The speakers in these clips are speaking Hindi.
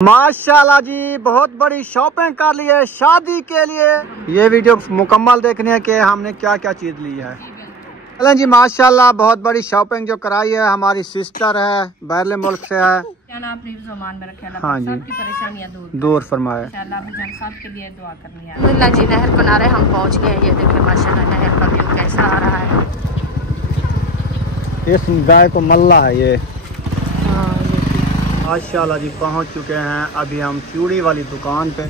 माशाल्लाह जी, बहुत बड़ी शॉपिंग कर ली है शादी के लिए। ये वीडियो मुकम्मल देखने है कि हमने क्या क्या चीज ली है। चलें जी, माशाल्लाह बहुत बड़ी शॉपिंग जो कराई है, हमारी सिस्टर है, बहरले मुल्क से है। हाँ जी, परेशानियाँ दूर फरमाए के लिए दुआ करनी है। जी नहर किनारे हम पहुँच गए। ये देखिए माशाल्लाह नहर का व्यू कैसा आ रहा है। इस गाय को मल्ला है ये। माशाल्लाह जी पहुंच चुके हैं। अभी हम चूड़ी वाली दुकान पे।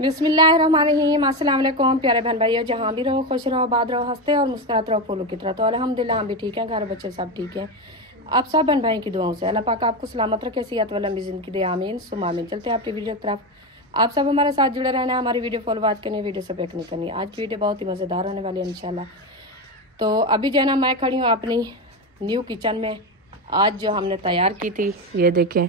बिस्मिल्लाहिर्रहमानिर्रहीम। अस्सलाम वालेकुम प्यारे बहन भाइयों, जहाँ भी रहो खुश रहो, आबाद रहो, हंसते और मुस्कुराते रहो फूलों की तरह। तो अल्हम्दुलिल्लाह हम भी ठीक हैं, घर बच्चे सब ठीक हैं। आप सब बहन भाई की दुआओं से अल्लाह पाक आपको सलामत रखे, सेहत वाला लंबी जिंदगी दे, आमीन सुमा आमीन। चलते हैं आपकी वीडियो की तरफ। आप सब हमारे साथ जुड़े रहना, हमारी वीडियो फॉलो वॉच करनी, वीडियो से बैक नहीं करनी। आज की वीडियो बहुत ही मज़ेदार होने वाली है इंशाल्लाह। तो अभी जो है ना मैं खड़ी हूँ अपनी न्यू किचन में। आज जो हमने तैयार की थी ये देखें,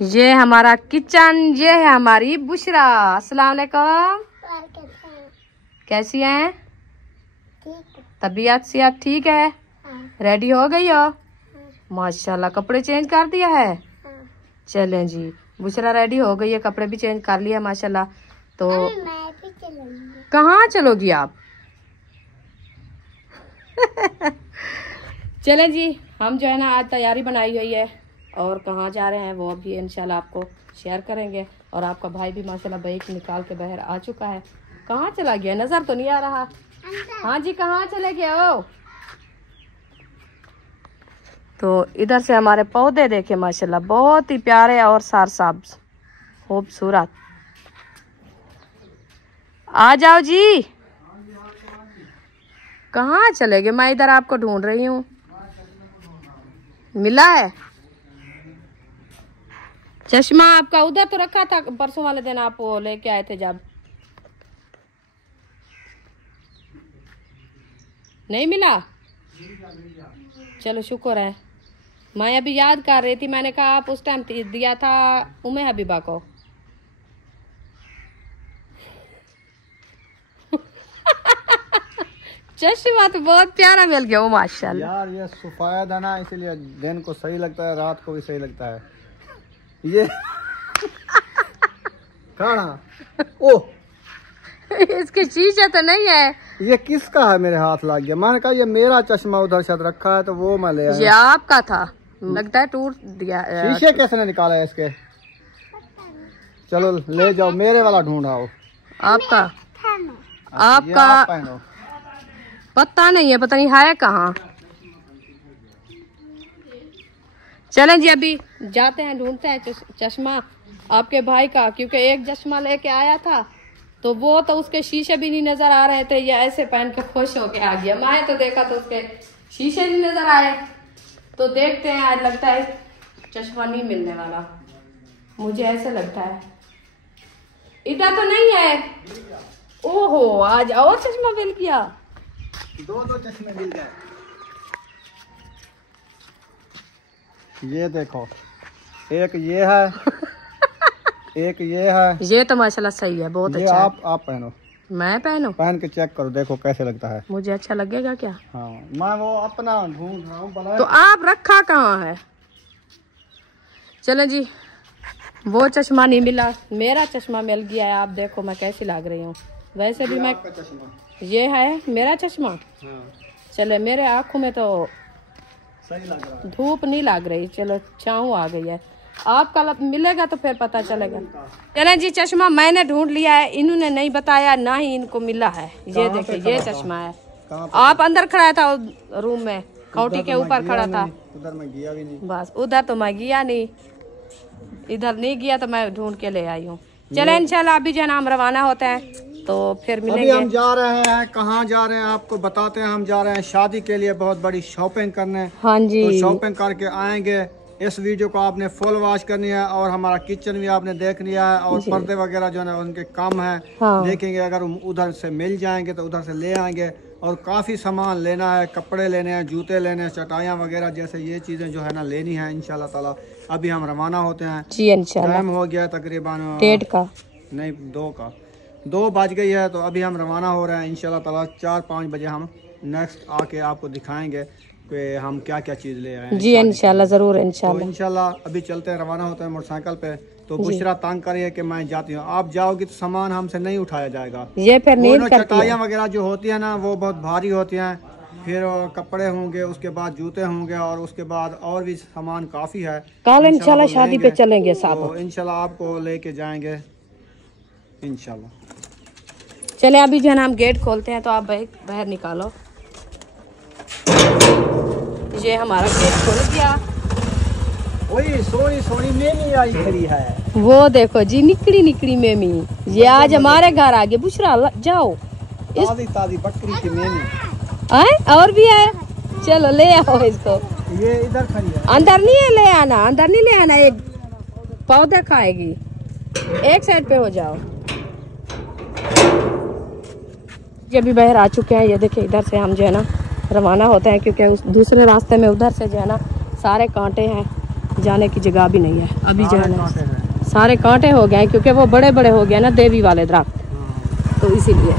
ये हमारा किचन, ये है हमारी बुशरा। अस्सलाम वालेकुम, कैसी हैं? तबीयत सेहत ठीक है? रेडी हो गई हो? माशाल्लाह कपड़े चेंज कर दिया है। चलें जी, बुशरा रेडी हो गई है, कपड़े भी चेंज कर लिया माशाल्लाह। तो कहाँ चलोगी आप? चलें जी, हम जो है ना आज तैयारी बनाई हुई है और कहाँ जा रहे हैं वो अभी इंशाल्लाह आपको शेयर करेंगे। और आपका भाई भी माशाल्लाह बाइक निकाल के बाहर आ चुका है। कहाँ चला गया, नजर तो नहीं आ रहा। हाँ जी, कहाँ चले गए हो? तो इधर से हमारे पौधे देखे माशाल्लाह बहुत ही प्यारे और सरसब्ज खूबसूरत। आ जाओ जी। कहाँ चले गए? मैं इधर आपको ढूंढ रही हूँ। मिला है चश्मा आपका? उधर तो रखा था परसों वाले दिन, आप वो लेके आए थे जब। नहीं मिला? चलो शुक्र है। मैं अभी याद कर रही थी, मैंने कहा आप उस टाइम दिया था उम्मे हबीबा को। चश्मा तो बहुत प्यारा मिल गया वो माशाल्लाह। यार ये सफेद है ना, इसलिए दिन को सही लगता है, रात को भी सही लगता है ये। खाना ओ इसकी शीशे तो नहीं है। ये किसका है? मेरे हाथ लग गया। मैंने कहा ये मेरा चश्मा उधर शायद रखा है तो वो मैं ले आया। ये आपका था लगता है, टूट दिया। शीशे कैसे ने निकाला है इसके? चलो ले जाओ, मेरे वाला ढूंढ आओ। आपका आपका पता नहीं है, पता नहीं है कहाँ। चलें जी, अभी जाते हैं, ढूंढते हैं चश्मा आपके भाई का, क्योंकि एक चश्मा लेके आया था तो वो तो उसके शीशे भी नहीं नजर आ रहे थे। ये ऐसे पहन के खुश होके आ गया। मैं तो देखा तो उसके शीशे नहीं नजर आए। तो देखते हैं, आज लगता है चश्मा नहीं मिलने वाला, मुझे ऐसा लगता है। इधर तो नहीं है। ओहो, आज और चश्मा मिल गया। दो चश्मे मिल गए। ये देखो, एक ये है एक ये है। ये तो माशाल्लाह सही है, बहुत अच्छा। आप पहनो। मैं पहनूं? पहन के चेक करो, देखो कैसे लगता है। मुझे अच्छा लगेगा क्या? हाँ, मैं वो अपना ढूंढ रहा हूँ। तो आप रखा कहाँ है? चलें जी, वो चश्मा नहीं मिला, मेरा चश्मा मिल गया है। आप देखो मैं कैसी लग रही हूँ। वैसे भी मैं, ये है मेरा चश्मा। हाँ। चले, मेरे आँखों में तो सही लग रहा है, धूप नहीं लग रही। चलो छाँव आ गई है। आपका मिलेगा तो फिर पता चलेगा। चलें जी, चश्मा मैंने ढूंढ लिया है, इन्होंने नहीं बताया, ना ही इनको मिला है। ये देखिए, ये चश्मा है। आप अंदर खड़ा था रूम में, खौटी के ऊपर खड़ा था। उधर मैं गया भी नहीं। बस उधर तो मैं गया नहीं, इधर नहीं गया तो मैं ढूंढ के ले आई हूँ। चले इंशाल्लाह अभी जो है ना हम रवाना होते हैं, तो फिर मिलेंगे। अभी हम जा रहे हैं, कहाँ जा रहे हैं आपको बताते हैं। हम जा रहे हैं शादी के लिए बहुत बड़ी शॉपिंग करने। हाँ जी, तो शॉपिंग करके आएंगे। इस वीडियो को आपने फुल वॉच करनी है और हमारा किचन भी आपने देख लिया है और पर्दे वगैरह जो है ना उनके कम है। हाँ। देखेंगे, अगर उधर से मिल जाएंगे तो उधर से ले आएंगे। और काफ़ी सामान लेना है, कपड़े लेने हैं, जूते लेने हैं, चटाइयाँ वगैरह जैसे ये चीज़ें जो है ना लेनी है इंशाल्लाह ताला। अभी हम रवाना होते हैं जी इंशाल्लाह। टाइम हो गया तकरीबन 1:30 का, नहीं 2 का, 2 बज गई है। तो अभी हम रवाना हो रहे हैं इंशाल्लाह ताला। 4-5 बजे हम नेक्स्ट आके आपको दिखाएंगे कि हम क्या क्या चीज़ ले आए हैं। जी इंशाल्लाह ज़रूर तो इंशाल्लाह। इंशाल्लाह अभी चलते हैं, रवाना होते हैं मोटरसाइकिल पे। तो बुशरा तंग करिए कि मैं जाती हूँ, आप जाओगी तो सामान हमसे नहीं उठाया जाएगा। ये फिर नींद करती है। चटाइयाँ वगैरह जो होती है ना वो बहुत भारी होती हैं, फिर कपड़े होंगे, उसके बाद जूते होंगे और उसके बाद और भी सामान काफ़ी है। कल इंशाल्लाह शादी पे चलेंगे साहब। तो इंशाल्लाह आपको लेके जाएंगे इंशाल्लाह। चले अभी जो है ना हम गेट खोलते हैं, तो आप बाहर निकालो। ये हमारा गेट खुल गया। वही सोनी सोनी मेमी आई खड़ी है, वो देखो जी निकड़ी निकड़ी मेमी, ये आज हमारे घर आ गए। बुशरा जाओ, ताजी ताजी बकरी की मेमी आए और भी है, चलो ले आओ इसको। ये इधर खड़ी है, अंदर नहीं है, ले आना, अंदर नहीं ले आना, ये पौधे खाएगी। एक साइड पे हो जाओ। ये भी बाहर आ चुके हैं। ये देखिए इधर से हम जो है ना रवाना होते हैं, क्योंकि उस दूसरे रास्ते में उधर से जो है ना सारे कांटे हैं, जाने की जगह भी नहीं है। अभी जो है ना सारे कांटे हो गए हैं, क्योंकि वो बड़े बड़े हो गए ना देवी वाले दरख्त, तो इसीलिए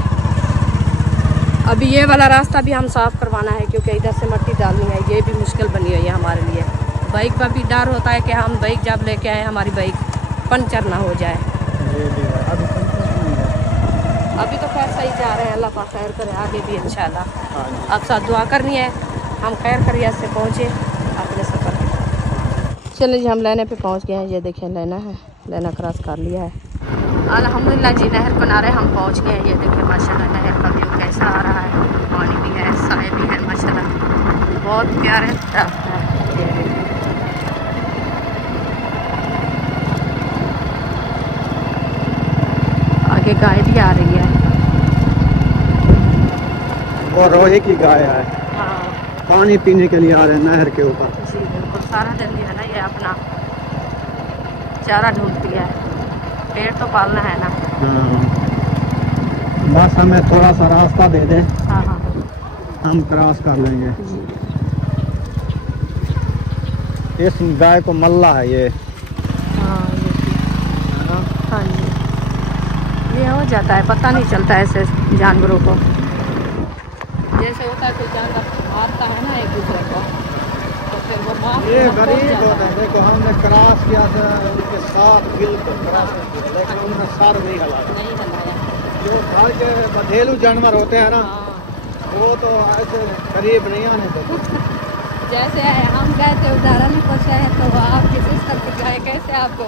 अभी ये वाला रास्ता भी हम साफ करवाना है, क्योंकि इधर से मिट्टी डालनी है। ये भी मुश्किल बनी हुई है हमारे लिए। बाइक पर भी डर होता है कि हम बाइक जब लेके आए हमारी बाइक पंचर ना हो जाए। अभी तो खैर सही जा रहे हैं, अल्लाह पाक खैर करे, आगे भी इंशाल्लाह। अब साथ दुआ करनी है हम खैर खैरियत से पहुँचे अपने सफ़र पे। चलिए जी हम लेने पे पहुँच गए हैं। ये देखिए लेना है, लेना क्रॉस कर लिया है अल्हम्दुलिल्लाह जी। नहर किनारे हम पहुँच गए हैं। ये देखिए माशाल्लाह नहर का व्यू कैसा आ रहा है, पानी भी है, साए भी है, माशाल्लाह बहुत प्यारे दरख्त है। आगे गाय भी आ रही है, वो रोहे की गाय है। हाँ पानी पीने के लिए आ रहे हैं नहर के ऊपर। जी बिल्कुल, सारा दिन जो है ना ये अपना चारा ढूंढती है, पेड़ तो पालना है ना। बस हमें थोड़ा सा रास्ता दे दें, हाँ हाँ हम क्रॉस कर लेंगे। जी। इस गाय को मल्ला है ये। हाँ जी, ये हो जाता है, पता नहीं चलता है ऐसे जानवरों को। जैसे होता है कोई जानवर मारता है ना एक दूसरे को, तो फिर वो ये गरीब होते हैं। देखो हमने क्रॉस किया था उनके साथ बिल्कुल क्रॉस, लेकिन उन्होंने सर नहीं हिलाया। नहीं हलाया। जो घर के बघेलू जानवर होते हैं ना हाँ वो तो ऐसे करीब नहीं आने देते। जैसे हम गए थे उदाहरण कुछ है, तो आपकी सिस्टर की गाय कैसे आपको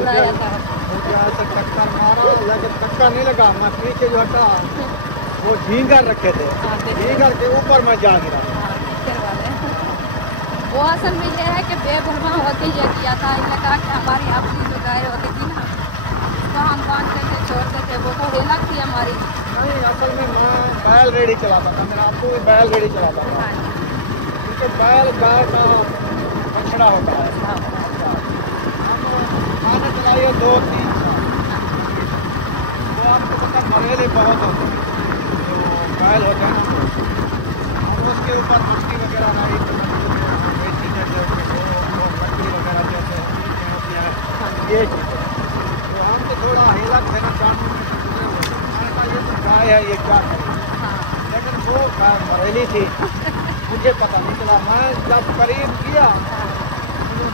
उड़ाया था? मुझे ऐसे टक्कर मारा, लेकिन टक्कर नहीं लगा। मैं पीछे जो हटा वो झींगर रखे थे, झींगर के ऊपर मैं जा गिरा। वो असल में ये है कि बेगुनाह होते ये किया था। इसने कहा कि हमारी अपनी जो गाय होती थी ना तो हम बांधते थे, छोड़ते थे, वो हेलक थी हमारी। नहीं असल में मैं बैल रेडी चलाता था, मेरा आपको भी बैल रेडी चलाता था। क्योंकि बैल गाय का बछड़ा होता है। हम खाने चलाइए 2-3 साल, वो आपको पता मरेले बहुत होते हैं जो बैल होते हैं ना, हम उसके ऊपर मट्टी वगैरह नहीं ये चीज़। तो हम तो थोड़ा हेला देना चाहते हैं, ये तो गाय है ये क्या करें, लेकिन वो गाय मरेली थी, मुझे पता नहीं चला। मैं जब करीब किया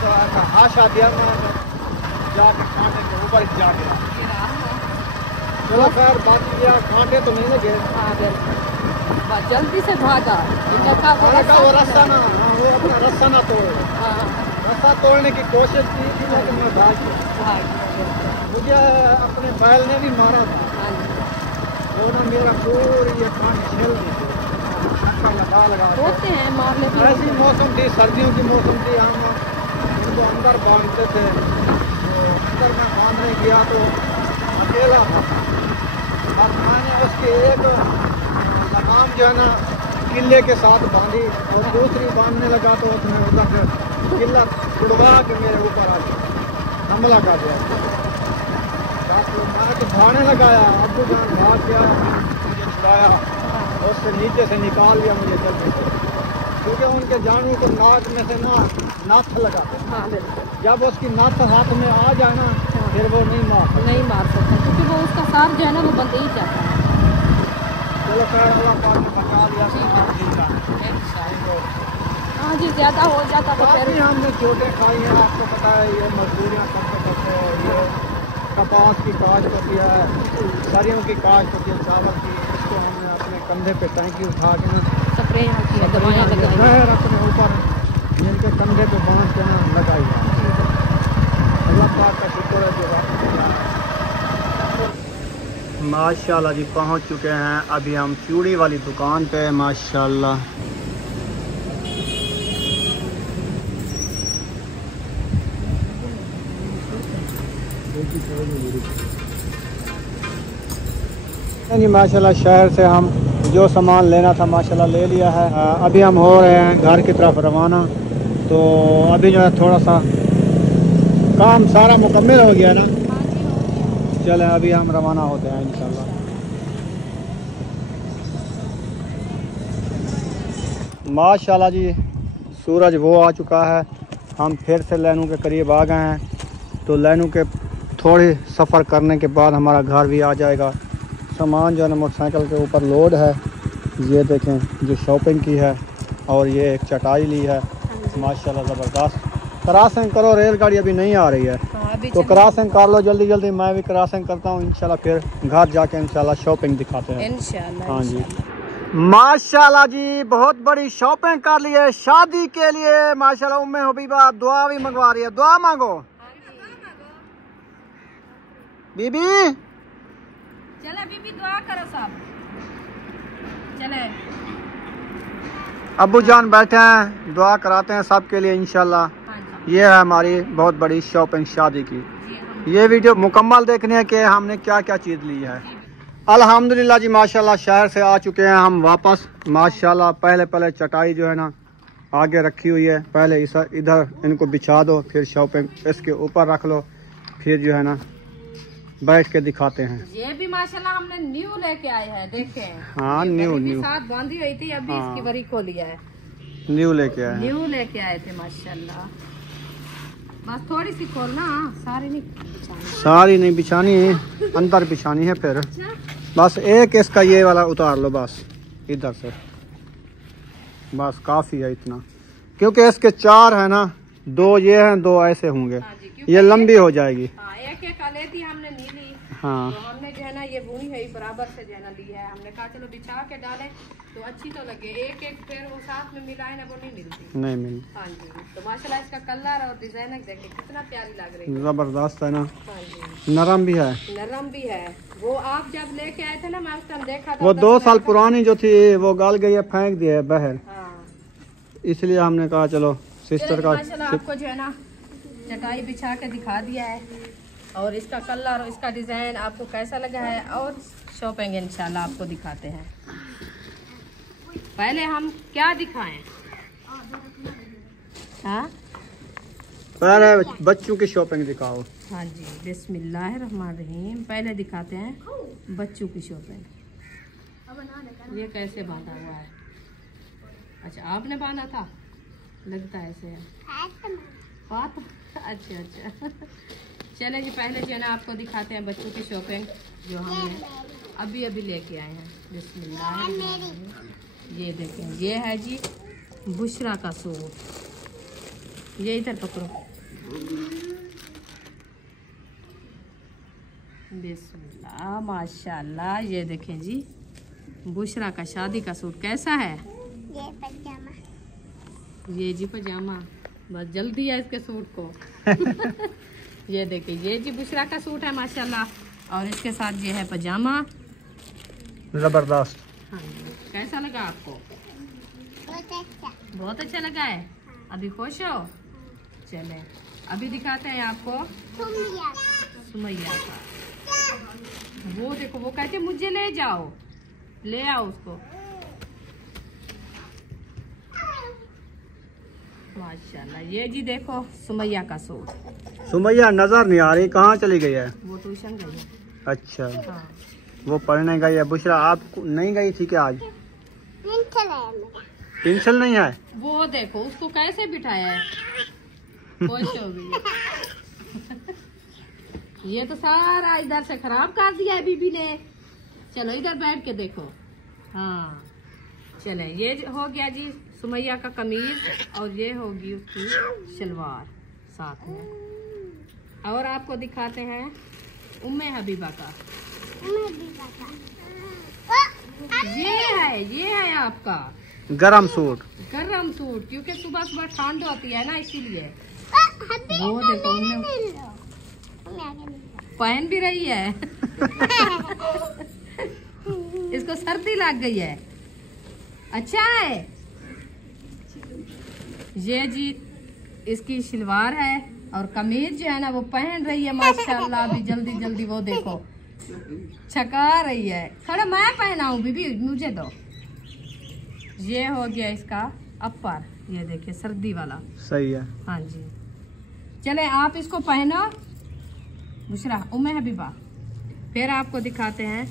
तो ऐसा आशा दिया, मैं जाके कांटे के ऊपर जा गया। चलो खैर बात किया, कांटे तो नहीं लगे। जल्दी से भागा, वो रास्ता ना, वो अपना रास्ता ना तोड़े। रास्ता तोड़ने की कोशिश की थी, लेकिन मैं भाग गया। मुझे अपने बैल ने भी मारा था, वो ना मेरा पूरी ये कान झेल दी थी, लगा होते हैं मारने भी। ऐसी मौसम थी, सर्दियों की मौसम थी, हम उनको अंदर बांधते थे। तो अंदर मैं बांधने गया तो अकेला था, और मैंने उसके एक लगाम जो है ना किले के साथ बांधी और दूसरी बांधने लगा तो उसने उधर से किला छुड़वा के मेरे ऊपर आ गया, हमला कर दिया। मैं तो भागने लगाया, अब्बू जान भाग गया, मुझे छुड़ाया। और उससे नीचे से निकाल दिया मुझे जल्दी से, क्योंकि उनके जानवर को नाक में से ना नाथ लगाते हैं। हाँ बिल्कुल। जब उसकी नाथ हाथ में आ जाए ना फिर वो नहीं मार सकता, क्योंकि वो उसका सार जो है ना वो बंद ही जाता है। चलो खैर अल्लाह पाक ने बचा लिया। ठीक है। हाँ जी, ज़्यादा हो जाता तो फिर हमने छोटे खाई हैं, आपको पता है ये मजदूरियाँ करते करते, ये कपास की काश्त होती है, सरियों की काश्त होती है, चावल की, इसको हमने अपने कंधे पे टैंकी उठा के ना स्प्रे की है, दवाइयाँ लगाई अपने ऊपर जिनके कंधे पे बांध के ना लगाई है। अल्लाह पाक का शुक्र है जो माशाल्लाह जी पहुंच चुके हैं। अभी हम चूड़ी वाली दुकान पे माशाल्लाह। जी माशाल्लाह शहर से हम जो सामान लेना था माशाल्लाह ले लिया है। अभी हम हो रहे हैं घर की तरफ रवाना। तो अभी जो है थोड़ा सा काम सारा मुकम्मल हो गया ना, चलें अभी हम रवाना होते हैं इंशाल्लाह। माशाल्लाह जी सूरज वो आ चुका है। हम फिर से लैनू के करीब आ गए हैं। तो लैनू के थोड़ी सफ़र करने के बाद हमारा घर भी आ जाएगा। सामान जो है ना मोटरसाइकिल के ऊपर लोड है। ये देखें जो शॉपिंग की है, और ये एक चटाई ली है माशाल्लाह ज़बरदस्त। क्रॉसिंग करो, रेलगाड़ी अभी नहीं आ रही है तो क्रॉसिंग कर लो जल्दी जल्दी। मैं भी क्रॉसिंग करता हूँ इंशाल्लाह, फिर घर जाके इंशाल्लाह शॉपिंग दिखाते हैं इंशाल्लाह। हाँ जी माशाल्लाह जी बहुत बड़ी शॉपिंग कर ली है शादी के लिए माशाल्लाह। उम्मे हबीबा दुआ भी मंगवा रही है, दुआ मांगो बीबी। चले बीबी दुआ करो सब। चले अब्बू जान बैठे हैं, दुआ कराते हैं सब के लिए इंशाल्लाह। ये है हमारी बहुत बड़ी शॉपिंग शादी की। ये वीडियो मुकम्मल देखने है कि हमने क्या क्या चीज़ ली है। अल्हम्दुलिल्लाह जी माशाल्लाह शहर से आ चुके हैं हम वापस माशाल्लाह। पहले चटाई जो है ना आगे रखी हुई है, पहले इधर इनको बिछा दो, फिर शॉपिंग इसके ऊपर रख लो, फिर जो है ना बैठ के दिखाते हैं। ये भी माशाल्लाह हमने न्यू लेके आए हैं, देखें। हाँ न्यू साथ बांधी हुई थी, अभी इसकी बरी को लिया है। न्यू लेके आए थे माशाल्लाह। बस थोड़ी सी खोलना, सारी नहीं बिछानी अंदर बिछानी है। फिर बस एक इसका ये वाला उतार लो, बस इधर से, बस काफ़ी है इतना, क्योंकि इसके 4 है ना, 2 ये हैं 2 ऐसे होंगे। ये लंबी हो जाएगी। एक लेती हमने नीली। हाँ तो हमने जो है ना ये बुनी है बराबर से जो है ना ली है। हमने कहा चलो बिछा के डालें तो अच्छी तो लगे। एक फिर वो साथ में मिलाए ना, वो नहीं मिलती। हाँ जी। तो माशाल्लाह इसका कलर और डिजाइन देखें कितना प्यारी लग रही है, जबरदस्त है ना। हाँ जी। नरम भी है। वो आप जब लेके आए थे ना मैं उस टाइम देखा था, वो 2 साल पुरानी जो थी वो गल गई है, फेंक दी है बाहर। इसलिए हमने कहा चलो सिस्टर का आपको जो है ना चटाई बिछा के दिखा दिया है, और इसका कलर और इसका डिज़ाइन आपको कैसा लगा है, और शॉपिंग इंशाल्लाह आपको दिखाते हैं। पहले हम क्या दिखाएं? हाँ पहले बच्चों की शॉपिंग दिखाओ। हाँ जी बिस्मिल्लाहिर्रहमानिर्रहीम। पहले दिखाते हैं बच्चों की शॉपिंग। ये कैसे बांधा हुआ है? अच्छा आपने बांधा था, लगता है ऐसे है। अच्छा चले जी पहले जो है ना आपको दिखाते हैं बच्चों की शॉपिंग जो हमने अभी लेके आए हैं। बिस्मिल्लाह। ये देखें, ये है जी बुशरा का सूट। ये इधर पकड़ो। बिस्मिल्लाह माशाल्लाह। ये देखें जी बुशरा का शादी का सूट कैसा है? ये पजामा। ये जी पजामा, बस जल्दी है इसके सूट को। ये देखिए ये जी बुशरा का सूट है माशाल्लाह, और इसके साथ ये है पजामा। जबरदस्त। हाँ कैसा लगा आपको? बहुत अच्छा लगा है। अभी खुश हो? चले अभी दिखाते हैं आपको सुमैया का। वो देखो वो कहते मुझे ले जाओ, ले आओ उसको। माशाल्लाह। ये जी देखो सुमैया का सूट। सुमैया नजर नहीं आ रही, कहाँ चली गई है? वो ट्यूशन गई है। अच्छा हाँ। वो पढ़ने गई है। बुशरा आप नहीं गई थी क्या आज? पेंसिल नहीं है। वो देखो उसको कैसे बिठाया है। खुश हो गई। ये तो सारा इधर से खराब कर दिया है बीबी ने। चलो इधर बैठ के देखो। हाँ चले, ये हो गया जी सुमैया का कमीज और ये होगी उसकी शलवार साथ में। और आपको दिखाते हैं उम्मे हबीबा का। ये है आपका गरम सूट। गरम सूट, क्योंकि सुबह सुबह ठंड होती है ना इसीलिए। वो देखो उन्हें पहन भी रही है। इसको सर्दी लग गई है। अच्छा है। ये जी इसकी शलवार है और कमीज जो है ना वो पहन रही है माशाल्लाह। अभी जल्दी जल्दी वो देखो छका रही है। थोड़ा मैं पहनाऊं बीबी, मुझे दो। ये हो गया इसका अपर, ये देखिए सर्दी वाला। सही है। हाँ जी चले आप इसको पहनो बुशरा उम्मे हबीबा। फिर आपको दिखाते हैं,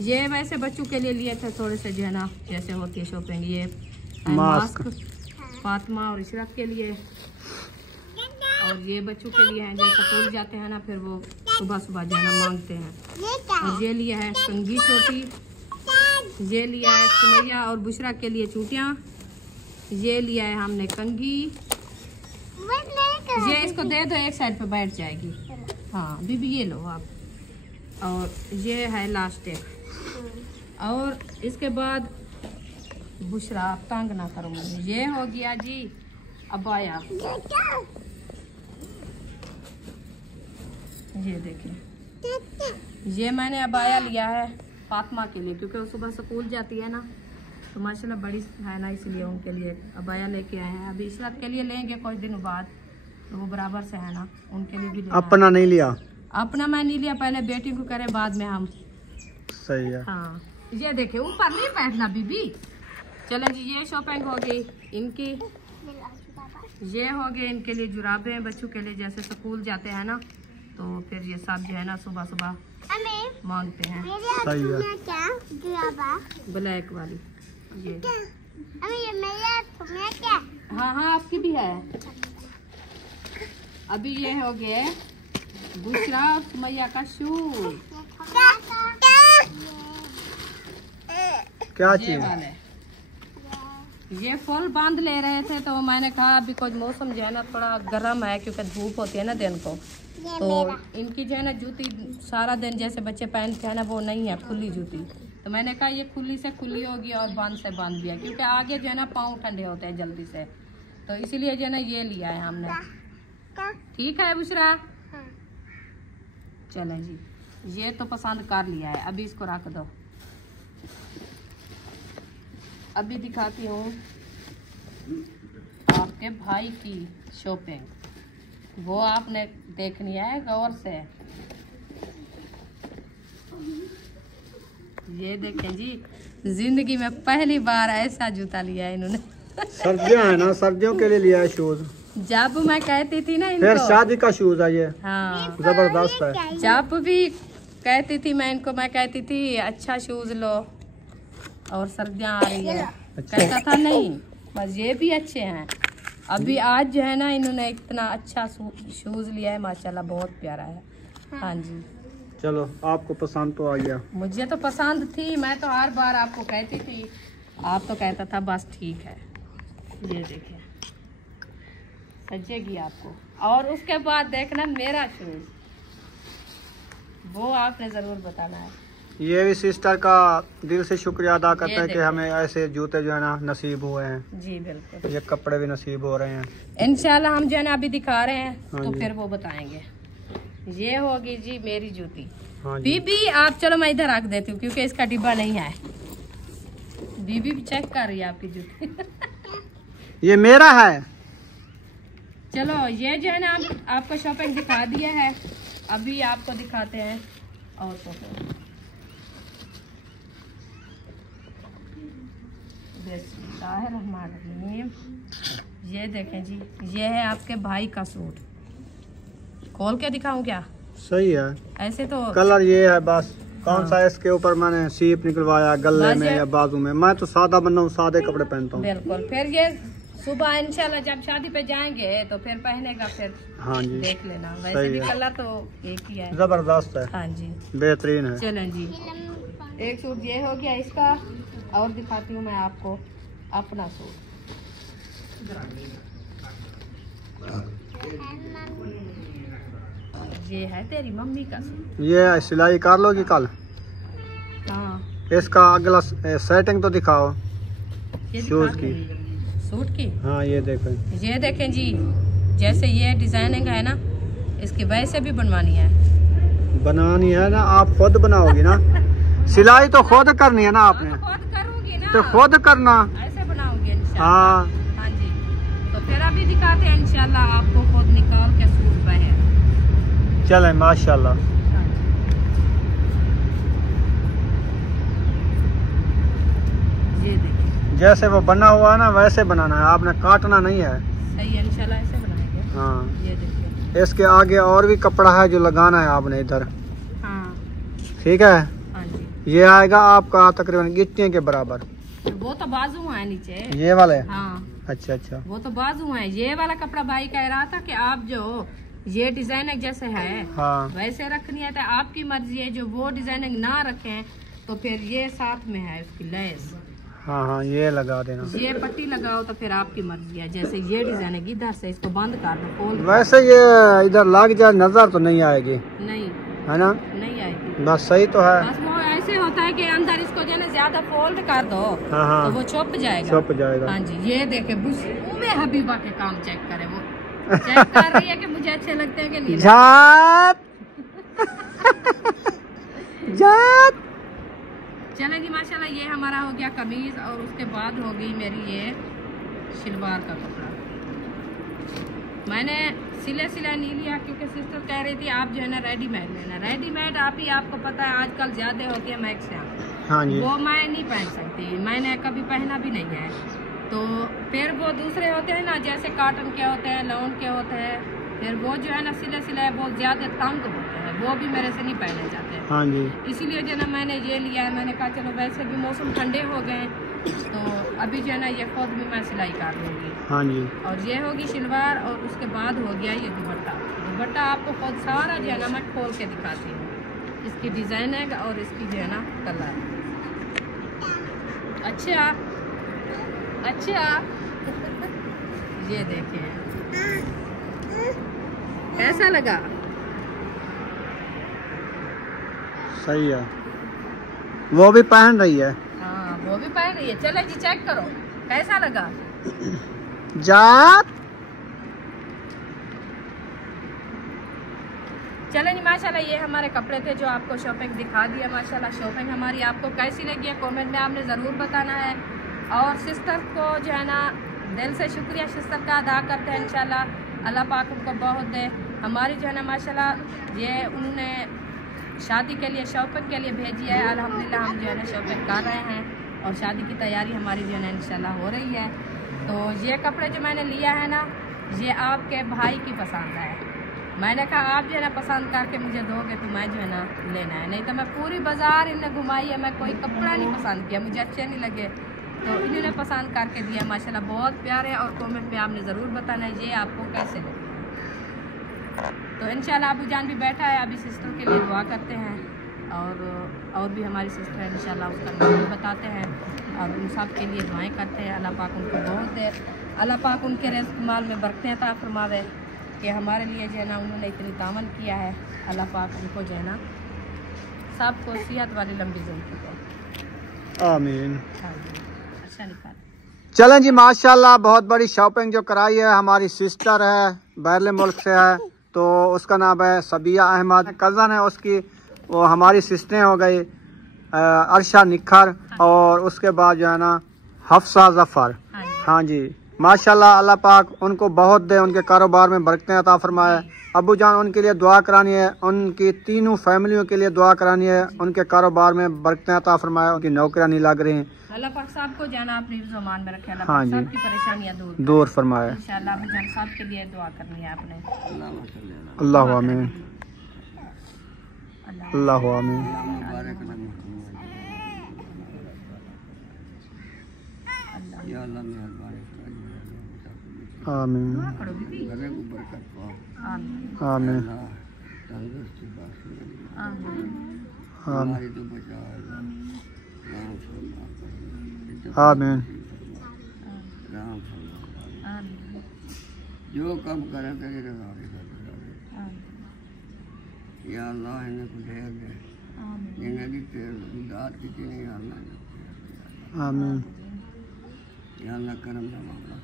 ये वैसे बच्चों के लिए थे थोड़े से जो है ना जैसे होती है शॉपिंग। ये मास्क फातिमा और इशरत के लिए, और ये बच्चों के लिए हैं जो स्कूल जाते हैं ना, फिर वो सुबह सुबह जो है ना मांगते हैं। और ये लिया है कंघी छोटी, ये लिया है सुमैया और बुशरा के लिए चूटियाँ, ये लिया है हमने कंघी। ये इसको दे दो, एक साइड पे बैठ जाएगी। हाँ बीबी ये लो आप। और ये है लास्टिक। और इसके बाद बुशरा आप तंग ना करो मुझे। ये हो गया जी अबाया। ये देखिए ये मैंने अबाया लिया है फातिमा के लिए, क्योंकि वो सुबह स्कूल जाती है ना, तो माशाल्लाह बड़ी है ना, इसलिए उनके लिए अबाया लेके आए हैं। अभी इशरत के लिए लेंगे कुछ दिनों बाद, तो वो बराबर से है ना, उनके लिए भी अपना नहीं लिया। अपना मैं नहीं लिया, पहले बेटी को करे बाद में हम। सही है। हाँ ये देखिए ऊपर नहीं बैठना बीबी। चलें जी ये शॉपिंग हो गई इनकी। ये हो गए इनके लिए जुराबे बच्चों के लिए, जैसे स्कूल जाते हैं ना, तो फिर ये सब जो है ना सुबह सुबह मांगते हैं। सही है। ब्लैक वाली ये क्या? हाँ हाँ आपकी भी है। अभी ये हो गए बुशरा और सुमैया का शूज। क्या ये चीज? वाले ये फुल बांध ले रहे थे, तो मैंने कहा अभी कुछ मौसम जो है ना थोड़ा गर्म है, क्योंकि धूप होती है ना दिन को, तो इनकी जो है ना जूती सारा दिन जैसे बच्चे पहनते हैं ना वो नहीं है खुली जूती, तो मैंने कहा ये खुली से खुली होगी और बांध से बांध दिया, क्योंकि आगे जो है ना पाँव ठंडे होते हैं जल्दी से, तो इसीलिए जो है ना ये लिया है हमने। ठीक है बुशरा। चलें जी ये तो पसंद कर लिया है, अभी इसको रख दो। अभी दिखाती हूँ आपके भाई की शॉपिंग, वो आपने देखनी है गौर से। ये देखें जी जिंदगी में पहली बार ऐसा जूता लिया है इन्होंने। सर्दियाँ है ना, सर्दियों के लिए लिया है शूज। जब मैं कहती थी ना इनको, फिर शादी का शूज है ये। हाँ जबरदस्त है। जब भी कहती थी मैं इनको, मैं कहती थी अच्छा शूज लो और सर्दियाँ आ रही है, कहता था नहीं बस ये भी अच्छे हैं। अभी आज जो है ना इन्होंने इतना अच्छा शूज लिया है माशाल्लाह, बहुत प्यारा है। हाँ जी चलो आपको पसंद तो आ गया। मुझे तो पसंद थी, मैं तो हर बार आपको कहती थी, आप तो कहता था बस ठीक है। ये देखिए सजेगी आपको। और उसके बाद देखना मेरा शूज, वो आपने जरूर बताना है। ये भी सिस्टर का दिल से शुक्रिया अदा करते हैं कि हमें ऐसे जूते जो है ना नसीब हुए हैं। जी बिल्कुल, ये कपड़े भी नसीब हो रहे हैं इंशाल्लाह। हम जो है ना अभी दिखा रहे हैं हाँ तो जी। फिर वो बताएंगे। ये होगी जी मेरी जूती। हाँ जी। बीबी आप चलो मैं इधर रख देती हूँ क्योंकि इसका डिब्बा नहीं है। बीबी भी चेक कर रही है आपकी जूती। ये मेरा है। चलो ये जो है ना आपको शॉपिंग दिखा दिया है, अभी आपको दिखाते हैं और शॉपिंग। बिस्मिल्लाहिर्रहमानिर्रहीम। ये देखें जी, ये है आपके भाई का सूट। खोल के दिखाऊं क्या? सही है। ऐसे तो कलर ये है बस। कौन सा इसके ऊपर मैंने सीप निकलवाया गले में या बाजू में। मैं तो सादा बनना हूँ, सादे कपड़े पहनता हूँ। बिल्कुल, फिर ये सुबह इंशाल्लाह जब शादी पे जाएंगे तो फिर पहनेगा, फिर हाँ जी देख लेना। वैसे भी कलर तो एक ही है, जबरदस्त है। हाँ जी, बेहतरीन है। चलें जी, एक सूट ये हो गया इसका, और दिखाती हूँ मैं आपको अपना सूट। ये है तेरी मम्मी का सूट। ये सिलाई कर लोगी कल? हाँ, इसका अगला सेटिंग तो दिखाओ ये शूज की, सूट की। हाँ ये देखें, ये देखें जी, जैसे ये डिजाइनिंग है ना, इसकी वैसे भी बनवानी है। बनानी है ना, आप खुद बनाओगी ना? सिलाई तो खुद करनी है ना आपने? तो खुद करूंगी ना, तो खुद करना, ऐसे बनाऊंगी इंशाल्लाह। हाँ हाँ जी, तो फिर अभी दिखाते हैं इंशाल्लाह आपको खुद निकाल के सूट पहने। चले माशाल्लाह। ये देखिए, जैसे वो बना हुआ है ना वैसे बनाना है, आपने काटना नहीं है। सही है, इंशाल्लाह ऐसे बनाएंगे। हाँ, ये देखिए, इसके आगे और भी कपड़ा है जो लगाना है आपने इधर, हाँ ठीक है। हाँ जी, ये आएगा आपका तकरीबन गिट्टियों के बराबर। वो तो बाजू है नीचे, ये वाले? हाँ अच्छा अच्छा, वो तो बाजू है। ये वाला कपड़ा भाई कह रहा था कि आप जो ये डिजाइनिंग जैसे है हाँ वैसे रखनी है, तो आपकी मर्जी है। जो वो डिजाइनिंग ना रखें तो फिर ये साथ में है उसकी लेस, हाँ हाँ ये लगा देना। ये पट्टी लगाओ तो फिर आपकी मर्जी है। जैसे ये डिजाइनिंग इधर से इसको बंद कर दो, खोल दो। वैसे ये इधर लग जाए नजर तो नहीं आएगी, नहीं, है ना? नहीं आएगी। बस सही तो है। बस वो ऐसे होता है कि अंदर इसको जो है ना ज्यादा फोल्ड कर दो हाँ हाँ, तो वो छुप जाएगा, छुप जाएगा। हाँ जी, ये देखे में हबीबा के काम चेक करे, वो चेक कर रही है कि मुझे अच्छे लगते हैं कि नहीं। जात जात। चले जी माशाल्लाह, ये हमारा हो गया कमीज, और उसके बाद हो गई मेरी ये शलवार का कपड़ा। मैंने सिले नहीं लिया क्योंकि सिस्टर कह रही थी आप जो है ना रेडीमेड लेना। रेडीमेड आपको पता है आजकल ज्यादा होती है मैक्स से, हाँ जी, वो मैं नहीं पहन सकती, मैंने कभी पहना भी नहीं है। तो फिर वो दूसरे होते हैं ना, जैसे कॉटन के होते हैं, लॉन के होते हैं, फिर वो जो है ना सिले बहुत ज्यादा तंग होते हैं, वो भी मेरे से नहीं पहने जाते। हाँ जी, इसीलिए जो है ना मैंने ये लिया है। मैंने कहा चलो वैसे भी मौसम ठंडे हो गए तो अभी जो है ना ये खुद भी मैं सिलाई कर लूँगी। हाँ जी। और ये होगी शलवार, और उसके बाद हो गया ये दुपट्टा आपको खुद सारा जो है ना मैं खोल के दिखाती हूँ। इसकी डिज़ाइन है और इसकी जो है ना कलर। अच्छा ये देखें कैसा लगा? सही है, वो भी पहन रही है। हाँ वो भी पहन रही है। चलो जी चेक करो कैसा लगा। जात। चले जी माशाल्लाह, ये हमारे कपड़े थे जो आपको शॉपिंग दिखा दिया। माशाल्लाह शॉपिंग हमारी आपको कैसी लगी है कमेंट में आपने ज़रूर बताना है। और सिस्टर को जो है ना दिल से शुक्रिया सिस्टर का अदा करते हैं। इंशाल्लाह अल्लाह पाक उनको बहुत दे। हमारी जो है ना माशाल्लाह ये उन्होंने शादी के लिए शॉपिंग के लिए भेजी है। अल्हम्दुलिल्लाह हम जो है ना शॉपिंग कर रहे हैं और शादी की तैयारी हमारी जो है ना इंशाल्लाह हो रही है। तो ये कपड़े जो मैंने लिया है ना, ये आपके भाई की पसंद है। मैंने कहा आप जो है ना पसंद करके मुझे दोगे तो मैं जो है ना लेना है, नहीं तो मैं पूरी बाजार इन्हें घुमाई है, मैं कोई कपड़ा नहीं पसंद किया, मुझे अच्छे नहीं लगे तो इन्होंने पसंद करके दिया। माशाल्लाह बहुत प्यारे। और कमेंट में आपने ज़रूर बताना है ये आपको कैसे लगे। तो इंशाल्लाह अबू जान भी बैठा है, अभी सिस्टर के लिए दुआ करते हैं। और भी हमारी सिस्टर है, इंशाल्लाह उसका नाम भी बताते हैं और उन सब के लिए दुआएं करते हैं। अल्लाह पाक उनको बहुत दे, अल्लाह पाक उनके रिज़्क़ माल में बरकतें अता फरमावे कि हमारे लिए जो है ना उन्होंने इतनी तावन किया है। अल्लाह पाक उनको जो है ना सबको सेहत वाली लंबी ज़िंदगी दे, आमीन। अच्छा निकाल। चलें जी माशाल्लाह, बहुत बड़ी शॉपिंग जो कराई है हमारी सिस्टर है, बैरले मुल्क से है, तो उसका नाम है सबिया अहमद। कज़न है उसकी, वो हमारी सिस्टरें हो गई अर्शा निखर और उसके बाद जो है ना हफ्सा जफ़र। हाँ जी माशाल्लाह, अल्लाह पाक उनको बहुत दे, उनके कारोबार में बरकतें अता फरमाए। अबू जान उनके लिए दुआ करानी है, उनकी तीनों फैमिलियों के लिए दुआ करानी है, उनके कारोबार में बरकतें अता फरमाए, उनकी नौकरियां नहीं लग रही हैं। अल्लाह पाक सबको जाना अपनी ज़ुबान में रखे, अल्लाह हाँ पाक जी, सबकी परेशानियां दूर फरमाए इंशाल्लाह। अबू जान सब के लिए दुआ करनी है आपने। अल्लाह आमीन। अल्लाह अल्लाह आमीन। आमीन आमीन आमीन। जो कम करे तेरी रजा या अल्लाह इन्हें को ढेर दे जिन्हें भी दाद की नहीं अल्लाह आमीन या अल्लाह करम का मामला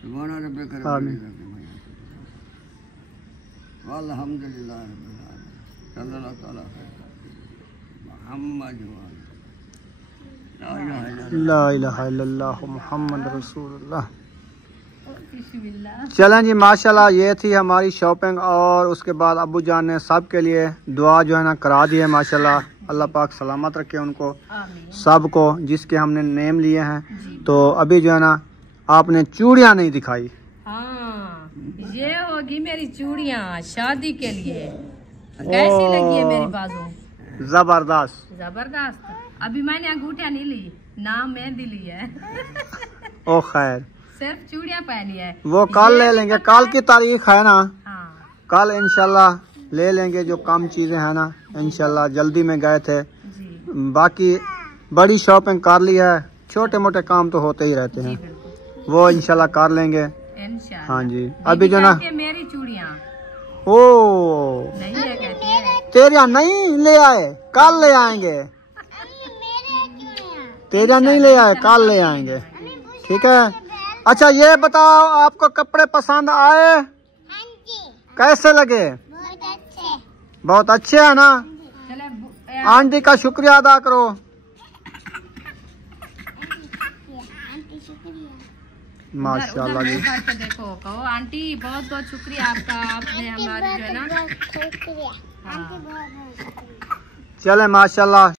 सुभान रब्बे करम अल्हम्दुलिल्लाह रब्बिल आलमीन सल्लल्लाहु तआला मुहम्मद ला इलाहा इल्लल्लाह मुहम्मद रसूलुल्लाह। चलें जी माशाल्लाह, ये थी हमारी शॉपिंग और उसके बाद अब्बू जान ने सब के लिए दुआ जो है ना करा दी है माशाल्लाह। अल्लाह पाक सलामत रखे उनको सब को जिसके हमने नेम लिए हैं। तो अभी जो है ना आपने चूड़ियाँ नहीं दिखाई। हाँ, ये होगी मेरी चूड़ियाँ शादी के लिए। कैसी लगी है मेरी बाजू? जबरदस्त जबरदस्त। अभी मैंने अंगूठिया नहीं ली ना मेहंदी ली है। ओ खैर, सिर्फ चूड़ियाँ पहनी है। वो कल ले लेंगे, कल की तारीख है ना। हाँ। कल इंशाल्लाह ले लेंगे जो कम चीजें हैं ना। इंशाल्लाह जल्दी में गए थे जी। बाकी बड़ी शॉपिंग कर ली है, छोटे मोटे काम तो होते ही रहते हैं, वो इंशाल्लाह कर लेंगे इंशाल्लाह। हाँ जी। अभी जो ना मेरी चूड़ियाँ ओ नहीं है कहती है। तेरिया नहीं ले आए, कल ले आएंगे। तेरिया नहीं ले आए, कल ले आएंगे, ठीक है। अच्छा ये बताओ, आपको कपड़े पसंद आए? कैसे लगे? बहुत अच्छे है ना। आंटी का शुक्रिया अदा करो। माशाल्लाह जी। देखो कहो आंटी बहुत बहुत शुक्रिया आपका, आपने हमारे जो है ना। चले माशाल्लाह।